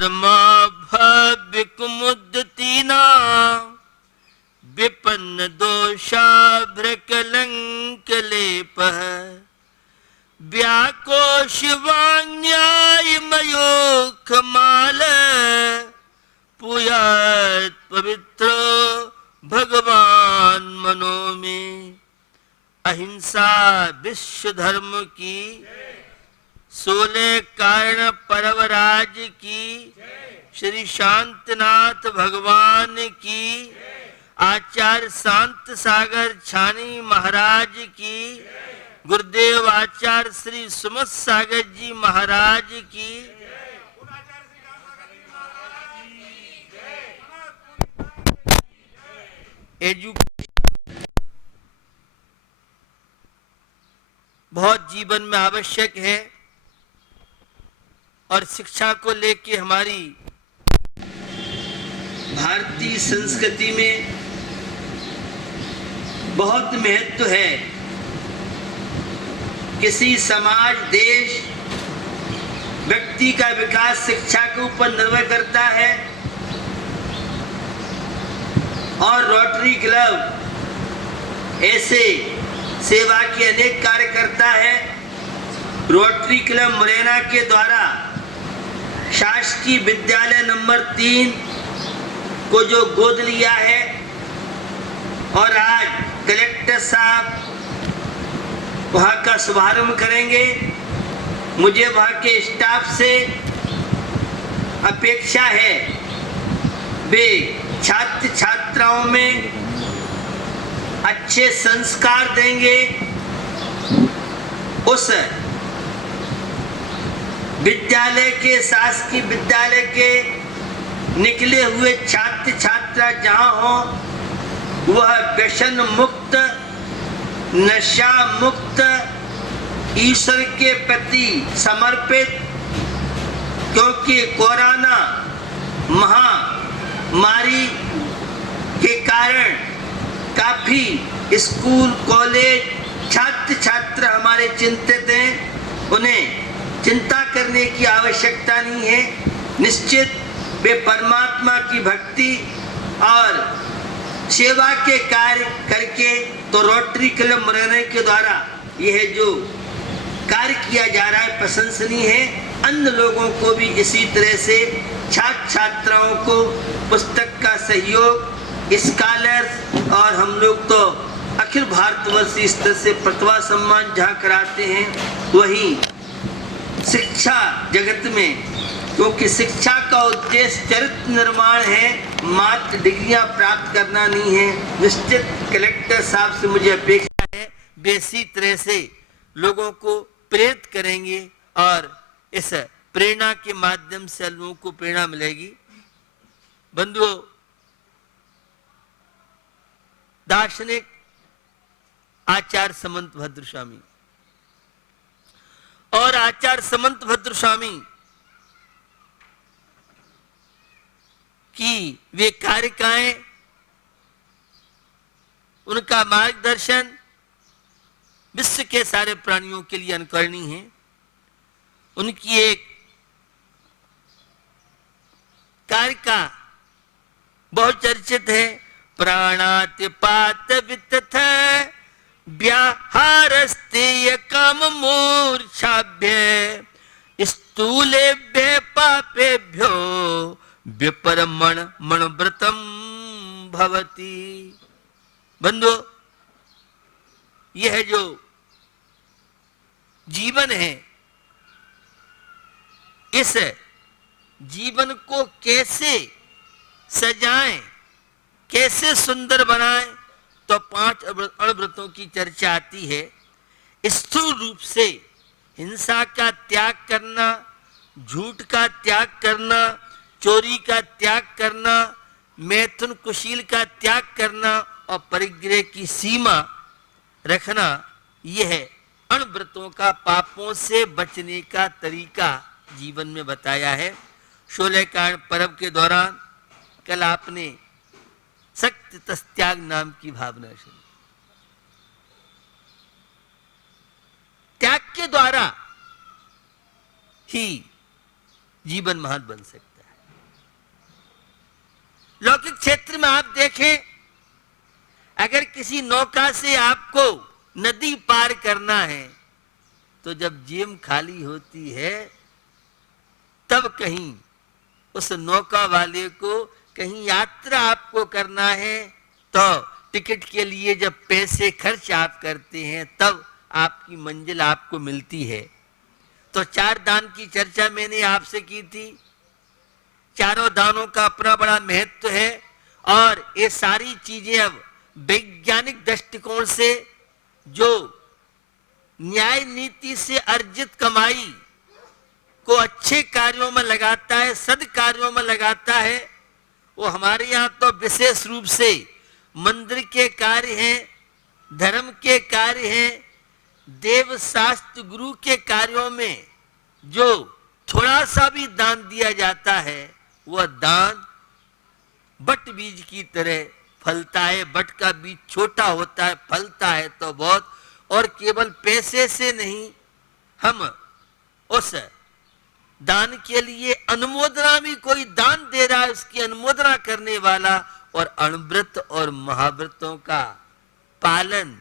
ब्रह्मा भव्य कुमुदतीना विपन्न दोषाभ्रकलंक लेपः व्याको शिवान्यायमयोखमाल पुयात् पवित्रो भगवान मनो में। अहिंसा विश्व धर्म की, 16 कारण परवराज की, श्री शांतनाथ भगवान की, आचार्य शांत सागर छानी महाराज की, गुरुदेव आचार्य श्री सुमत सागर जी महाराज की, बहुत जीवन में आवश्यक है और शिक्षा को लेके हमारी भारतीय संस्कृति में बहुत महत्व है। किसी समाज, देश, व्यक्ति का विकास शिक्षा के ऊपर निर्भर करता है और रोटरी क्लब ऐसे सेवा के अनेक कार्य करता है। रोटरी क्लब मुरैना के द्वारा शासकीय विद्यालय नंबर 3 को जो गोद लिया है और आज कलेक्टर साहब वहाँ का शुभारंभ करेंगे। मुझे वहाँ के स्टाफ से अपेक्षा है वे छात्र छात्राओं में अच्छे संस्कार देंगे। उस विद्यालय के, शासकीय विद्यालय के निकले हुए छात्र छात्रा जहाँ हो वह व्यसन मुक्त, नशा मुक्त, ईश्वर के प्रति समर्पित, क्योंकि कोरोना महामारी के कारण काफी स्कूल, कॉलेज, छात्र छात्र हमारे चिंतित हैं। उन्हें चिंता करने की आवश्यकता नहीं है। निश्चित वे परमात्मा की भक्ति और सेवा के कार्य करके, तो रोटरी क्लब मुरैना के द्वारा यह जो कार्य किया जा रहा है प्रशंसनीय है। अन्य लोगों को भी इसी तरह से छात्र छात्राओं को पुस्तक का सहयोग, स्कॉलर्स, और हम लोग तो अखिल भारतवर्षीय स्तर से प्रतिभा सम्मान जहाँ कराते हैं, वहीं शिक्षा जगत में, क्योंकि शिक्षा का उद्देश्य चरित्र निर्माण है, मात्र डिग्रियां प्राप्त करना नहीं है। निश्चित कलेक्टर साहब से मुझे अपेक्षा है वे इसी तरह से लोगों को प्रेरित करेंगे और इस प्रेरणा के माध्यम से लोगों को प्रेरणा मिलेगी। बंधुओं, दार्शनिक आचार्य समंत भद्र स्वामी और आचार्य समंत भद्र स्वामी की वे कारिकाएं, उनका मार्गदर्शन विश्व के सारे प्राणियों के लिए अनुकरणीय है। उनकी एक कारिका बहुत चर्चित है, प्राणातिपात वितथ व्याहारस्तेय काम मूर्छाभ्य स्थूलेभ्य पापेभ्यो विपरमण मणव्रतम भवति। बंधु, यह जो जीवन है, इस जीवन को कैसे सजाएं, कैसे सुंदर बनाएं, तो 5 अणव्रतों की चर्चा आती है। स्थूल रूप से हिंसा का त्याग करना, झूठ का त्याग करना, चोरी का त्याग करना, मैथुन कुशील का त्याग करना और परिग्रह की सीमा रखना, यह अणव्रतों का पापों से बचने का तरीका जीवन में बताया है। 16 कारण पर्व के दौरान कल आपने सत्य तस्त्याग नाम की भावना सुनी। त्याग के द्वारा ही जीवन महान बन सकता है। लौकिक क्षेत्र में आप देखें, अगर किसी नौका से आपको नदी पार करना है तो जब जेब खाली होती है तब कहीं उस नौका वाले को कहीं यात्रा आपको करना है तो टिकट के लिए जब पैसे खर्च आप करते हैं तब आपकी मंजिल आपको मिलती है। तो 4 दान की चर्चा मैंने आपसे की थी। चारों दानों का अपना बड़ा महत्व है और ये सारी चीजें अब वैज्ञानिक दृष्टिकोण से जो न्याय नीति से अर्जित कमाई को अच्छे कार्यों में लगाता है, सद कार्यों में लगाता है, वो हमारे यहाँ तो विशेष रूप से मंदिर के कार्य हैं, धर्म के कार्य हैं, देव शास्त्र गुरु के कार्यों में जो थोड़ा सा भी दान दिया जाता है वह दान बट बीज की तरह फलता है। बट का बीज छोटा होता है, फलता है तो बहुत, और केवल पैसे से नहीं, हम उस दान के लिए अनुमोदना भी, कोई दान दे रहा है उसकी अनुमोदना करने वाला, और अणुव्रत और महाव्रतों का पालन,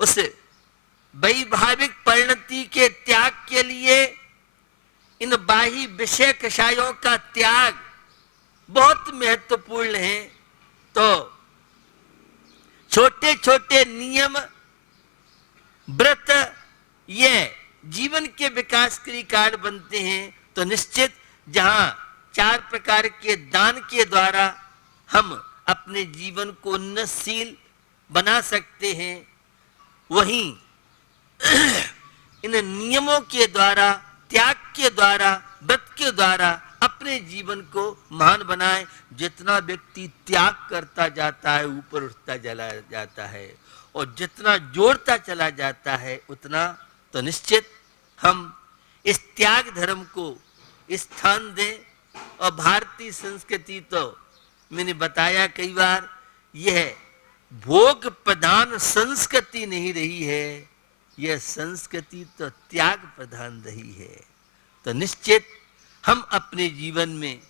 उस वैभाविक परिणति के त्याग के लिए इन बाह्य विषय कषायों का त्याग बहुत महत्वपूर्ण है। तो छोटे छोटे नियम व्रत ये जीवन के विकास के कारण बनते हैं। तो निश्चित जहां 4 प्रकार के दान के द्वारा हम अपने जीवन को उन्नतशील बना सकते हैं, वहीं इन नियमों के द्वारा, त्याग के द्वारा, व्रत के द्वारा अपने जीवन को महान बनाए। जितना व्यक्ति त्याग करता जाता है ऊपर उठता चला जाता है, और जितना जोड़ता चला जाता है उतना, तो निश्चित हम इस त्याग धर्म को स्थान दें। और भारतीय संस्कृति तो मैंने बताया कई बार, यह भोग प्रधान संस्कृति नहीं रही है, यह संस्कृति तो त्याग प्रधान रही है। तो निश्चित हम अपने जीवन में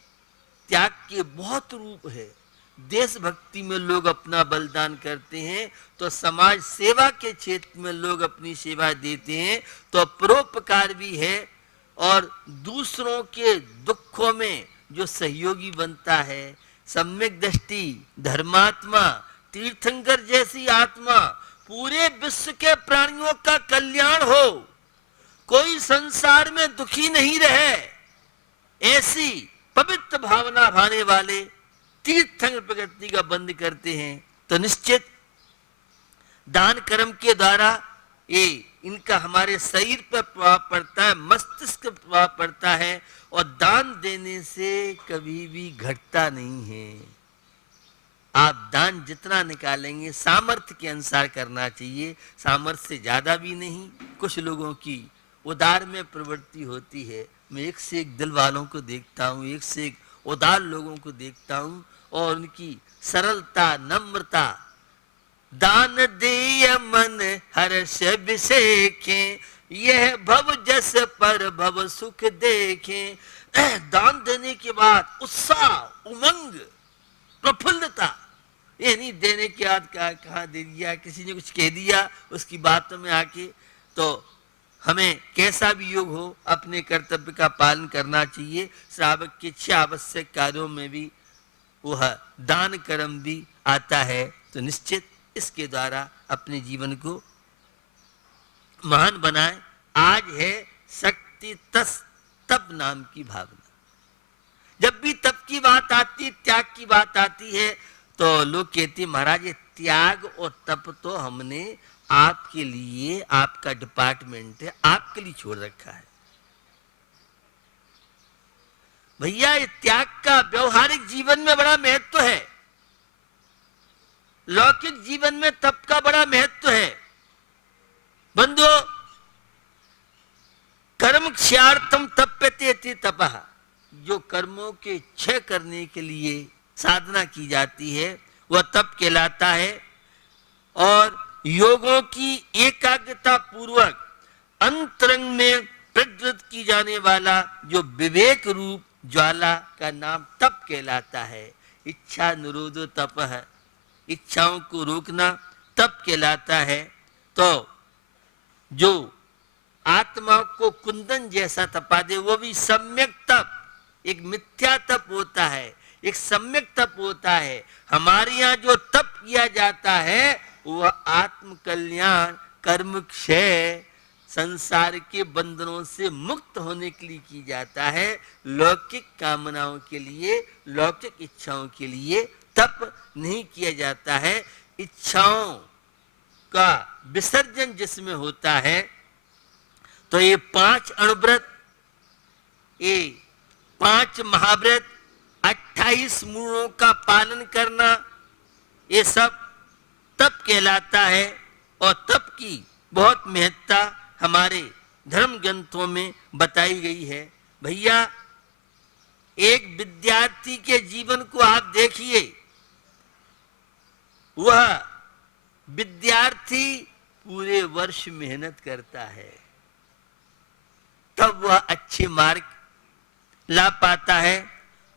त्याग के बहुत रूप है। देशभक्ति में लोग अपना बलिदान करते हैं, तो समाज सेवा के क्षेत्र में लोग अपनी सेवा देते हैं, तो परोपकार भी है, और दूसरों के दुखों में जो सहयोगी बनता है, सम्यक दृष्टि, धर्मात्मा, तीर्थंकर जैसी आत्मा, पूरे विश्व के प्राणियों का कल्याण हो, कोई संसार में दुखी नहीं रहे, ऐसी पवित्र भावना भाने वाले तीर्थंकर प्रकृति का बंद करते हैं। तो निश्चित दान कर्म के द्वारा ये इनका हमारे शरीर पर प्रभाव पड़ता है, मस्तिष्क पर प्रभाव पड़ता है, और दान देने से कभी भी घटता नहीं है। आप दान जितना निकालेंगे सामर्थ्य के अनुसार करना चाहिए, सामर्थ्य से ज्यादा भी नहीं। कुछ लोगों की उदार में प्रवृत्ति होती है, मैं एक से एक दिल वालों को देखता हूँ, एक से एक उदार लोगों को देखता हूँ, और उनकी सरलता, नम्रता, दान देय मन हर्ष बिसेखे, यह भव जस पर भव सुख देखे। दान देने के बाद उत्साह, उमंग, प्रफुल्लता, ये नहीं देने के बाद कहाँ दे दिया, किसी ने कुछ कह दिया उसकी बातों में आके। तो हमें कैसा भी योग हो अपने कर्तव्य का पालन करना चाहिए। श्रावक के 6 आवश्यक कार्यों में भी वह दान कर्म भी आता है। तो निश्चित इसके द्वारा अपने जीवन को महान बनाए। आज है शक्ति तस तप नाम की भावना। जब भी तप की बात आती, त्याग की बात आती है, तो लोग कहते हैं महाराज ये त्याग और तप तो हमने आपके लिए, आपका डिपार्टमेंट है, आपके लिए छोड़ रखा है। भैया ये त्याग का व्यवहारिक जीवन में बड़ा महत्व है, लौकिक जीवन में तप का बड़ा महत्व है। बंधुओं, कर्म क्षयार्थम तप्यते इति तपः, जो कर्मों के क्षय करने के लिए साधना की जाती है वह तप कहलाता है। और योगों की एकाग्रता पूर्वक अंतरंग में प्रज्वलित की जाने वाला जो विवेक रूप ज्वाला का नाम तप कहलाता है। इच्छा निरोधो तप है, इच्छाओं को रोकना तप कहलाता है। तो जो आत्मा को कुंदन जैसा तपा दे वो भी सम्यक तप, एक मिथ्या तप होता है, एक सम्यक तप होता है। हमारे यहाँ जो तप किया जाता है वह आत्म कल्याण, कर्म क्षय, संसार के बंधनों से मुक्त होने के लिए की जाता है। लौकिक कामनाओं के लिए, लौकिक इच्छाओं के लिए तप नहीं किया जाता है। इच्छाओं का विसर्जन जिसमें होता है, तो ये 5 अणुव्रत, ये 5 महाव्रत, 28 मूढ़ों का पालन करना, ये सब तप कहलाता है। और तप की बहुत महत्ता हमारे धर्म ग्रंथों में बताई गई है। भैया, एक विद्यार्थी के जीवन को आप देखिए, वह विद्यार्थी पूरे वर्ष मेहनत करता है, तब वह अच्छे मार्क ला पाता है।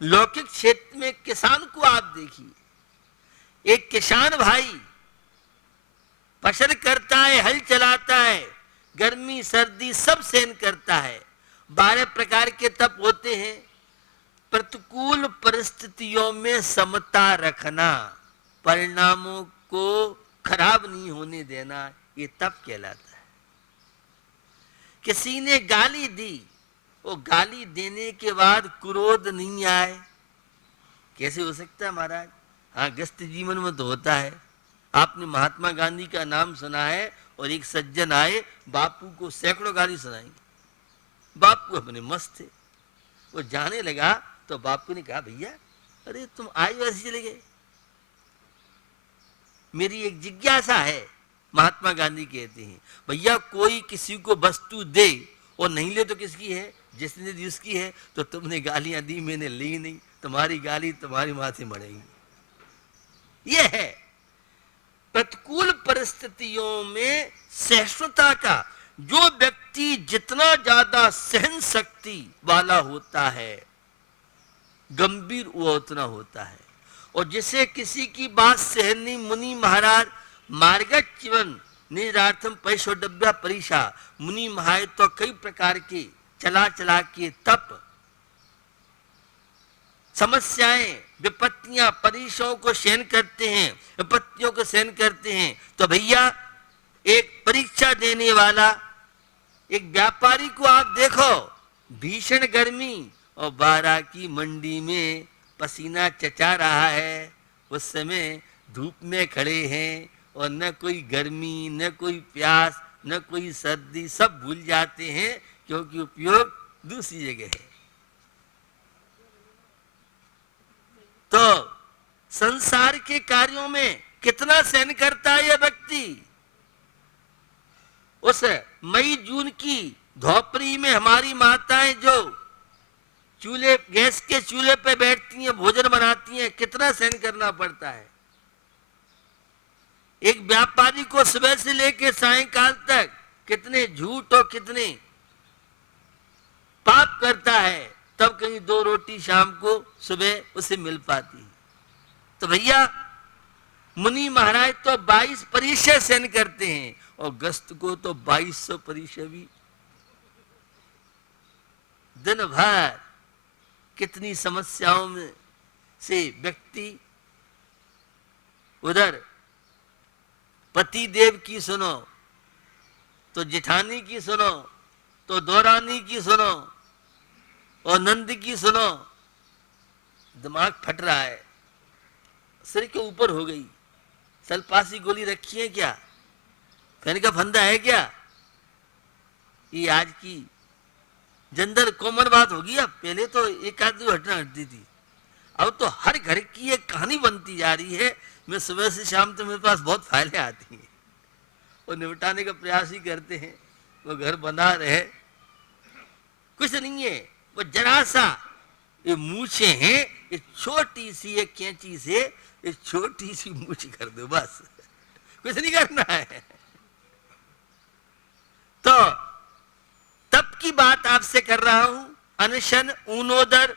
लौकिक क्षेत्र में किसान को आप देखिए, एक किसान भाई फसल करता है, हल चलाता है, गर्मी सर्दी सब सहन करता है। 12 प्रकार के तप होते हैं। प्रतिकूल परिस्थितियों में समता रखना, परिणामों को खराब नहीं होने देना, ये तप कहलाता है। किसी ने गाली दी, वो गाली देने के बाद क्रोध नहीं आए, कैसे हो सकता है महाराज? हाँ, गृहस्थ जीवन में तो होता है। आपने महात्मा गांधी का नाम सुना है, और एक सज्जन आए, बापू को सैकड़ों गाली सुनाई। बापू अपने मस्त थे, वो जाने लगा तो बापू ने कहा, भैया अरे तुम आए वैसे चले गए। मेरी एक जिज्ञासा है, महात्मा गांधी कहते हैं, भैया कोई किसी को वस्तु दे और नहीं ले तो किसकी है? जिसने दी उसकी है। तो तुमने गालियां दी, मैंने ली नहीं, तुम्हारी गाली तुम्हारी माथे मरेगी। यह है प्रतिकूल परिस्थितियों में सहिष्णुता का। जो व्यक्ति जितना ज्यादा सहन शक्ति वाला होता है, गंभीर वो उतना होता है। और जिसे किसी की बात सहन नहीं, मुनि महाराज मार्गच्युवन निरार्थम पैशोडव्या परीक्षा, मुनि महाराज तो कई प्रकार के चला चला के तप, समस्याएं, विपत्तियां, परीक्षाओं को सहन करते हैं, विपत्तियों को सहन करते हैं। तो भैया, एक परीक्षा देने वाला एक व्यापारी को आप देखो, भीषण गर्मी और 12 की मंडी में पसीना चचा रहा है, उस समय धूप में खड़े हैं, और न कोई गर्मी, न कोई प्यास, न कोई सर्दी, सब भूल जाते हैं, क्योंकि उपयोग दूसरी जगह है। तो संसार के कार्यों में कितना सहन करता है यह व्यक्ति। उस मई जून की धोपरी में हमारी माताएं जो चूल्हे, गैस के चूल्हे पे बैठती हैं, भोजन बनाती हैं, कितना सहन करना पड़ता है। एक व्यापारी को सुबह से लेकर सायंकाल तक कितने झूठ और कितने पाप करता है, तब कहीं 2 रोटी शाम को सुबह उसे मिल पाती है। तो भैया, मुनि महाराज तो 22 परीक्षा सहन करते हैं, और गृहस्थ को तो 2200 परीक्षा भी। दिन भर कितनी समस्याओं में से व्यक्ति, उधर पति देव की सुनो, तो जेठानी की सुनो, तो दौरानी की सुनो, और नंद की सुनो, दिमाग फट रहा है, सिर के ऊपर हो गई। सल्पासी गोली रखी है क्या? फैन का फंदा है क्या? ये आज की जनरल कॉमन बात होगी। अब पहले तो एक आध दो घटना घटती थी, अब तो हर घर की एक कहानी बनती जा रही है। मैं सुबह से शाम तक मेरे पास बहुत फाइलें आती हैं, और निपटाने का प्रयास ही करते हैं। वो घर बना रहे, कुछ नहीं है, वो जरा सा ये मूछे हैं, ये छोटी सी एक कैंची से एक छोटी सी मूछ कर दो, बस, कुछ नहीं करना है। तो तप की बात आपसे कर रहा हूं। अनशन, ऊनोदर,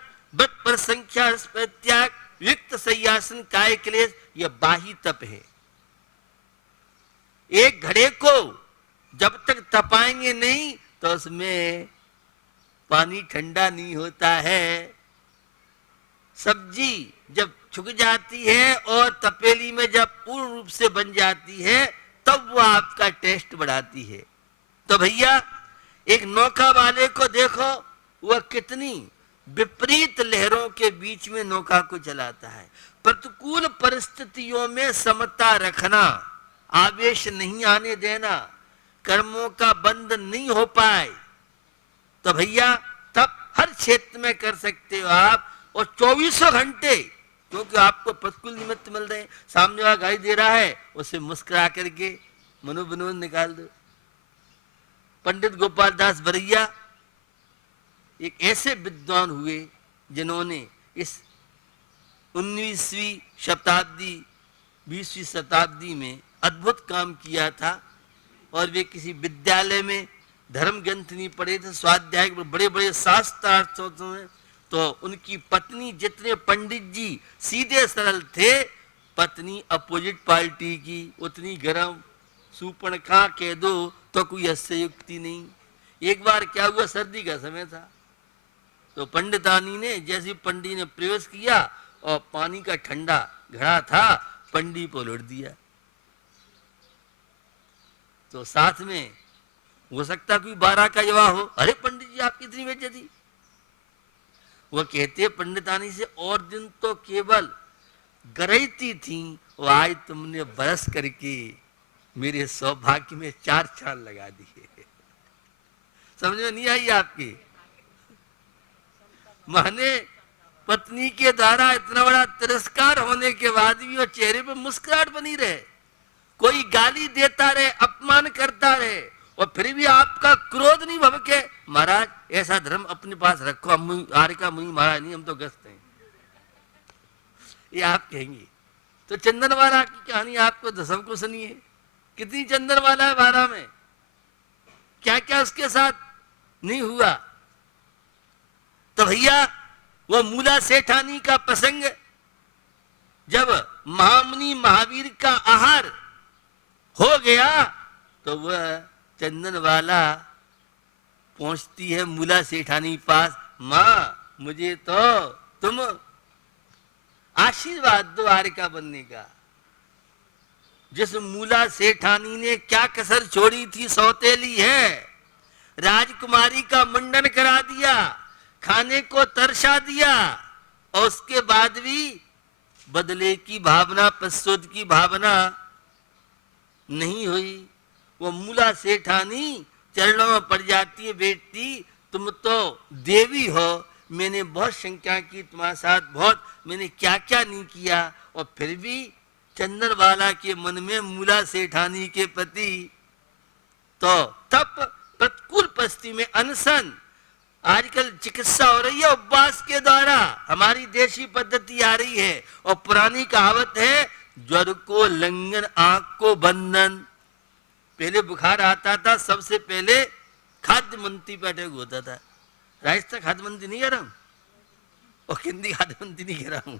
संख्या परित्याग, युक्त सय्यासन, काय क्लेश, यह बाही तप है। एक घड़े को जब तक तपाएंगे नहीं तो उसमें पानी ठंडा नहीं होता है। सब्जी जब छुक जाती है और तपेली में जब पूर्ण रूप से बन जाती है तब वो आपका टेस्ट बढ़ाती है। तो भैया एक नौका वाले को देखो, वह कितनी विपरीत लहरों के बीच में नौका को चलाता है। प्रतिकूल परिस्थितियों में समता रखना, आवेश नहीं आने देना, कर्मों का बंधन नहीं हो पाए तो भैया तब हर क्षेत्र में कर सकते हो आप। और 24 घंटे, क्योंकि आपको प्रतिकूल निमित्त मिल रहे हैं, सामने वाला गाली दे रहा है, उसे मुस्कुरा करके मनोविनोद निकाल दो। पंडित गोपाल दास बरैया एक ऐसे विद्वान हुए जिन्होंने इस 19वीं शताब्दी 20वीं शताब्दी में अद्भुत काम किया था। और वे किसी विद्यालय में धर्म ग्रंथ नहीं पढ़े थे, स्वाध्याय बड़े बड़े शास्त्रार्थ में। तो उनकी पत्नी, जितने पंडित जी सीधे सरल थे, पत्नी अपोजिट पार्टी की, उतनी गरम। सूपणखा कह दो तो कोई हस्ययुक्ति नहीं। एक बार क्या हुआ, सर्दी का समय था, तो पंडितानी ने जैसे पंडित ने प्रवेश किया और पानी का ठंडा घड़ा था, पंडित को लौट दिया। तो साथ में हो सकता कोई 12 का युवा हो, अरे पंडित जी आपकी इतनी बेइज्जती। वह कहते पंडितानी से, और दिन तो केवल गरजती थी, और आज तुमने बरस करके मेरे सौभाग्य में 4 चांद लगा दिए। समझ में नहीं आई आपकी? माने पत्नी के द्वारा इतना बड़ा तिरस्कार होने के बाद भी वो चेहरे पे मुस्कुराहट बनी रहे। कोई गाली देता रहे, अपमान करता रहे, और फिर भी आपका क्रोध नहीं भभके। महाराज ऐसा धर्म अपने पास रखो, हम आरिका मुनि महाराज नहीं, हम तो गस्त हैं, ये आप कहेंगे। तो चंदनवाला की कहानी आपको दसम को सुनिए, कितनी चंदनवाला है 12 में, क्या क्या उसके साथ नहीं हुआ। तो भैया वो मूला सेठानी का प्रसंग, जब महामुनि महावीर का आहार हो गया तो वह चंदनवाला पहुंचती है मूला सेठानी पास, माँ मुझे तो तुम आशीर्वाद दो आरिका बनने का। जिस मूला सेठानी ने क्या कसर छोड़ी थी, सौतेली है, राजकुमारी का मुंडन करा दिया, खाने को तरसा दिया, और उसके बाद भी बदले की भावना, प्रस्तुत की भावना नहीं हुई। वो मूला सेठानी चरणों में पड़ जाती है, बेटी तुम तो देवी हो, मैंने बहुत शंका की तुम्हारे साथ, बहुत मैंने क्या क्या नहीं किया, और फिर भी चंदनवाला के मन में मूला सेठानी के प्रति तो तप, प्रतिकूल परिस्थिति में अनशन। आजकल चिकित्सा हो रही है उपवास के द्वारा, हमारी देशी पद्धति आ रही है, और पुरानी कहावत है, ज्वर को लंघन आंख को बंधन। पहले बुखार आता था, सबसे पहले खाद्य मंत्री पे अटैक होता था। राजस्थान खाद्य मंत्री नहीं कह रहा हूं, और हिंदी खाद्य मंत्री नहीं कह रहा हूं,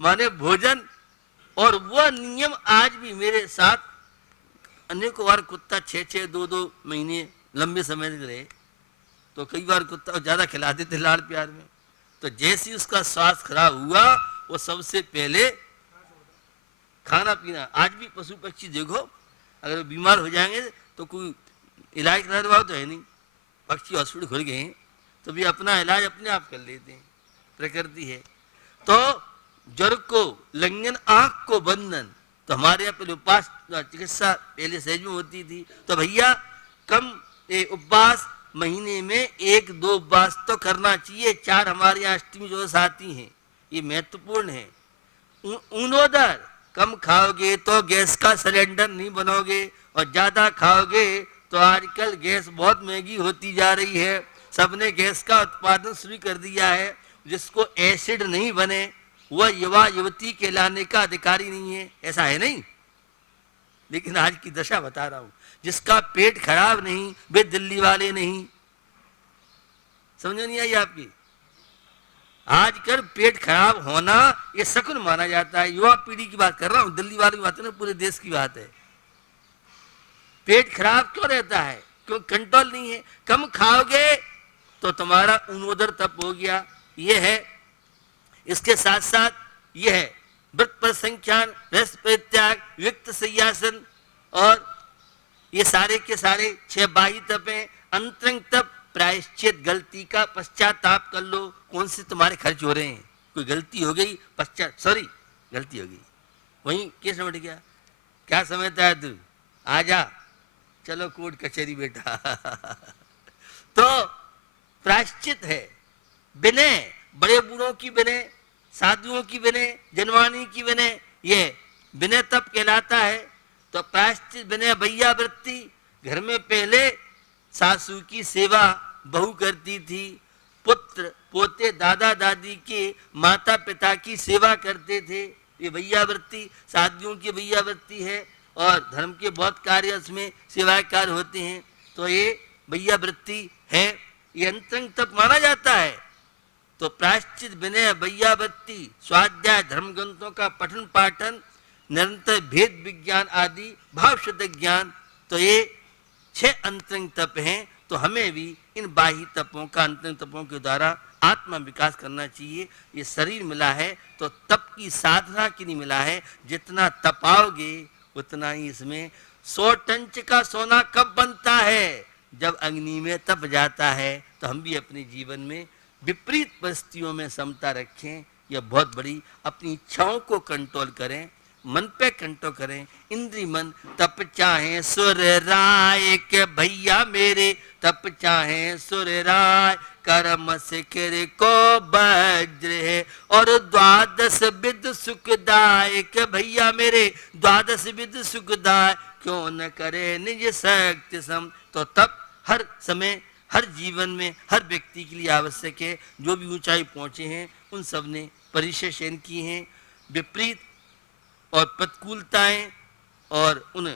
माने भोजन। और वह नियम आज भी मेरे साथ, अनेकों बार कुत्ता 6-6, 2-2 महीने लंबे समय तक रहे, तो कई बार कुत्ता ज्यादा खिला देते लाड़ प्यार में, तो जैसे उसका स्वास्थ्य खराब हुआ, वो सबसे पहले खाना पीना। आज भी पशु पक्षी देखो, अगर बीमार हो जाएंगे तो कोई इलाज करा दो तो है नहीं, पक्षी हॉस्पिटल खुल गए हैं तो भी अपना इलाज अपने आप कर लेते हैं, प्रकृति है। तो ज्वर को लंघन आंख को बंधन, तो हमारे यहाँ पहले उपवास चिकित्सा पहले सहज में होती थी। तो भैया कम उपवास, महीने में 1-2 उपवास तो करना चाहिए। 4 हमारे यहाँ अष्टमी जो आती हैं, ये महत्वपूर्ण है। ऊनोदर, कम खाओगे तो गैस का सिलेंडर नहीं बनोगे, और ज्यादा खाओगे तो आजकल गैस बहुत महंगी होती जा रही है, सबने गैस का उत्पादन शुरू कर दिया है। जिसको एसिड नहीं बने वह युवा युवती कहलाने का अधिकारी नहीं है, ऐसा है नहीं। लेकिन आज की दशा बता रहा हूं, जिसका पेट खराब नहीं वे दिल्ली वाले नहीं। समझ नहीं आई आपकी? आजकल पेट खराब होना ये शकुन माना जाता है। युवा पीढ़ी की बात कर रहा हूं, दिल्ली वालों की बात नहीं, पूरे देश की बात है। पेट खराब क्यों रहता है? क्यों? कंट्रोल नहीं है। कम खाओगे तो तुम्हारा ऊर्ध्वर तप हो गया, ये है। इसके साथ साथ ये है व्रत पर संख्यान, रस परित्याग, युक्त संयासन, और ये सारे के सारे 6 बाह्य तप हैं। अंतरंग तप प्रायश्चित, गलती का पश्चाताप कर लो। कौन से तुम्हारे खर्च हो रहे हैं? कोई गलती हो गई, सॉरी गलती हो गई, वहीं केस समझ गया, क्या समझता है तू, आजा चलो कोर्ट कचहरी बेटा। तो प्रायश्चित है, विनय, बड़े बूढ़ों की विनय, साधुओं की विनय, जनवाणी की विनय, ये विनय तप कहलाता है। तो प्रायश्चित विनय भैया वृत्ति, घर में पहले सासू की सेवा बहू करती थी, पुत्र पोते दादा दादी के माता पिता की सेवा करते थे, ये भैया वृत्ति साधुओं की भैया वृत्ति है। और धर्म के बहुत कार्य इसमें सेवा कार्य होते हैं, तो ये भैया वृत्ति है, ये अंतरंग तप माना जाता है। तो प्रायश्चित विनय भैया वृत्ति, स्वाध्याय, धर्म ग्रंथों का पठन पाठन, निरंतर भेद विज्ञान आदि, भाव शुद्ध ज्ञान, तो ये 6 अंतरंग तप हैं। तो हमें भी इन बाह्य तपों का, अंतरंग तपों के द्वारा आत्मा विकास करना चाहिए। ये शरीर मिला है तो तप की साधना के लिए मिला है, जितना तपाओगे उतना ही इसमें 100 टन का सोना कब बनता है? जब अग्नि में तप जाता है। तो हम भी अपने जीवन में विपरीत परिस्थितियों में समता रखें, यह बहुत बड़ी, अपनी इच्छाओं को कंट्रोल करें, मन पे कंट्रोल करें। इंद्री मन तप चाहे सुर राय के भैया मेरे, तप चाहे सुर राय, कर्म सिखर को वज्र है, और 12 विद सुखदायक भैया मेरे, 12 विद सुखदाय, क्यों न करे निज शक्ति सम। तो तप हर समय, हर जीवन में, हर व्यक्ति के लिए आवश्यक है। जो भी ऊंचाई पहुंचे हैं उन सब ने परिचय शयन की हैं। विपरीत और प्रतिकूलताएं और उन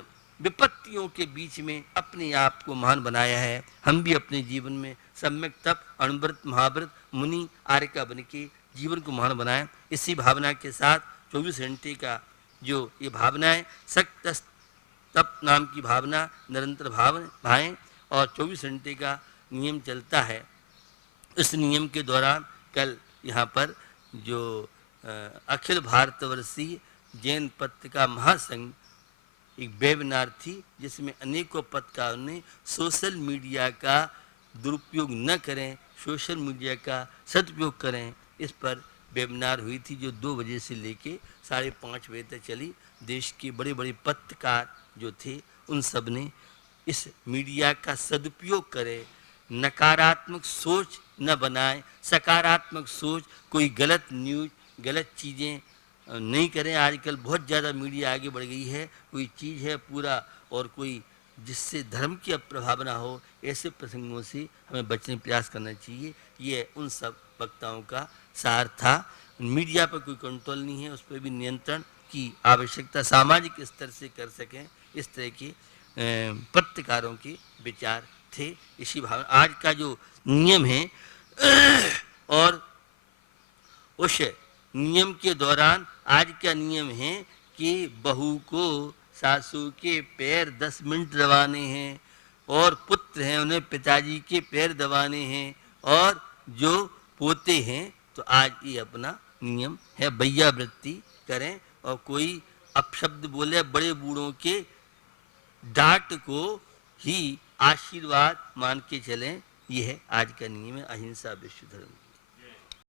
विपत्तियों के बीच में अपने आप को महान बनाया है। हम भी अपने जीवन में सम्यक तप, अणुव्रत, महाव्रत, मुनि, आर्य का बन के जीवन को महान बनाएं। इसी भावना के साथ 24 घंटे का जो ये भावना है, सक्त तप नाम की भावना निरंतर भाएं, और 24 घंटे का नियम चलता है। इस नियम के दौरान कल यहाँ पर जो अखिल भारतवर्षीय जैन पत्रिका महासंघ एक वेबिनार थी, जिसमें अनेकों पत्रकारों ने सोशल मीडिया का दुरुपयोग न करें, सोशल मीडिया का सदुपयोग करें, इस पर वेबिनार हुई थी, जो 2 बजे से लेके 5:30 बजे तक चली। देश के बड़े बड़े पत्रकार जो थे उन सब ने इस मीडिया का सदुपयोग करें, नकारात्मक सोच न बनाए, सकारात्मक सोच, कोई गलत न्यूज, गलत चीज़ें नहीं करें। आजकल बहुत ज़्यादा मीडिया आगे बढ़ गई है, कोई चीज़ है पूरा और कोई जिससे धर्म की प्रभावना हो, ऐसे प्रसंगों से हमें बचने प्रयास करना चाहिए। ये उन सब वक्ताओं का सार था। मीडिया पर कोई कंट्रोल नहीं है, उस पर भी नियंत्रण की आवश्यकता सामाजिक स्तर से कर सकें, इस तरह के पत्रकारों के विचार थे। इसी भावना आज का जो नियम है और उस नियम के दौरान आज का नियम है कि बहू को सासू के पैर 10 मिनट दबाने हैं, और पुत्र हैं उन्हें पिताजी के पैर दबाने हैं, और जो पोते हैं तो आज ये अपना नियम है, भैया वृत्ति करें, और कोई अपशब्द बोले बड़े बूढ़ों के डांट को ही आशीर्वाद मान के चलें। यह है आज का नियम है, अहिंसा विश्व धर्म।